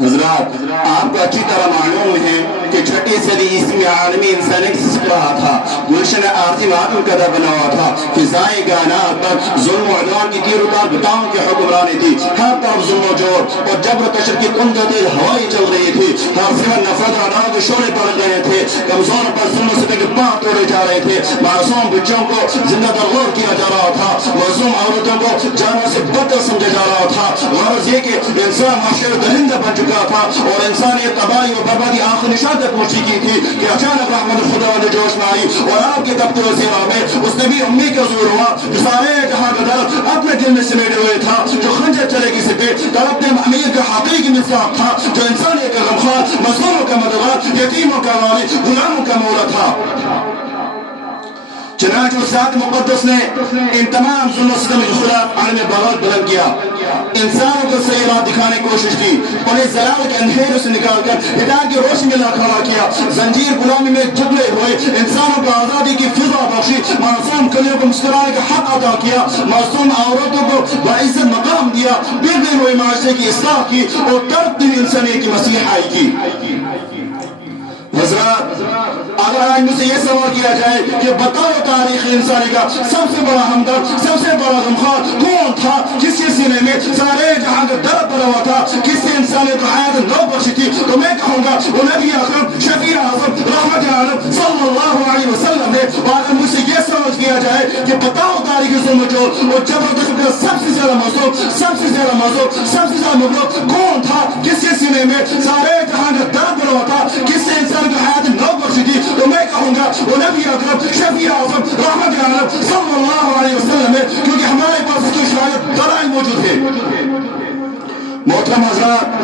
حضرات آپ کو اچھی طرح معلوم ہے کہ چھٹی صدی عیسوی عالمی انسانی سسک رہا تھا، گلشن آرزی معلوم قدر بنا ہوا تھا، فضائے کائنات پر ظلم و عدوان کی تیر اتار بتاؤں کی حکمرانی تھی، ہر طرف ظلم و جور اور جبر و تشدد کی قندت ہوائی چل رہی تھی، ہر فیمن نفرت و عداوت کے شعلے پڑ رہے تھے، کمزوروں پر ظلم و ستم کے پاں توڑے جا رہے تھے، معصوم بچوں کو زندہ درغور کیا جا رہا تھا، معصوم عورتوں کو جانوں سے بدتر سمجھا جا رہا تھا۔ غرض یہ کہ انسان معاشر درندہ بن چکا تھا اور انسانیت تباہی و بربادی آخر نشان تک پہنچ چکی تھی کہ اچانک رحمت خدا نے جوش میں آئی اور آپ کے دفتر و زیرہ میں اس نبی امی کا ظہور ہوا جو سارے جہاں کا درد اپنے دل میں سمیٹے ہوئے تھا، جو خنجر چلے گی سپے تڑپتے امیر کا حقیقی مصداق تھا، جو انسانیت کا غمخوار، مظلوموں کا مددگار، یتیموں کا والی، غلاموں کا مولا تھا۔ چنانچہ اس ذات مقدس نے ان تمام ظلم و ستم کے خلاف عالم بغاوت بلند کیا، انسانوں کو صحیح راہ دکھانے کی کوشش کی، انہیں ضلال کے اندھیروں سے نکال کر ہدایت کی روشنی میں لا کھڑا کیا، زنجیر غلامی میں جبلے ہوئے انسانوں کو آزادی کی فضا بخشی، معصوم کلیوں کو مسکرانے کا حق عطا کیا، معصوم عورتوں کو باعزت مقام دیا، بگڑے ہوئے معاشرے کی اصلاح کی اور ترقی انسانیت کی مسیحائی کی۔ حضرات اگر آج مجھ سے یہ سوال کیا جائے کہ بتاؤ تاریخ انسانی کا سب سے بڑا ہمدرد، سب سے بڑا غمخوار کون تھا، جس کے سینے میں سارے جہاں کا درد بھرا ہوا تھا، کس سے انسانیت کو حیات نو بخشی تھی، تو میں کہوں گا وہ نبی اکرم شفیع اعظم رحمت عالم صلی اللہ علیہ وسلم ہے۔ اور اگر مجھ سے یہ سوال کیا جائے کہ بتاؤ تاریخ ظلم و جور اور جبردست کا سب سے زیادہ مظلوم، سب سے زیادہ مظلوم، سب سے زیادہ مغلوب کون تھا، کس کے سینے میں سارے جہاں کا درد بھرا ہوا تھا، کس سے انسان کی حیات نو بخشی تھی، تو میں کہوں گا وہ نبی اکرم شفیع اعظم رحمت عالم صلی اللہ علیہ وسلم ہے، کیونکہ ہمارے پاس اس کی شاید دلائل موجود ہے۔ محترم حضرات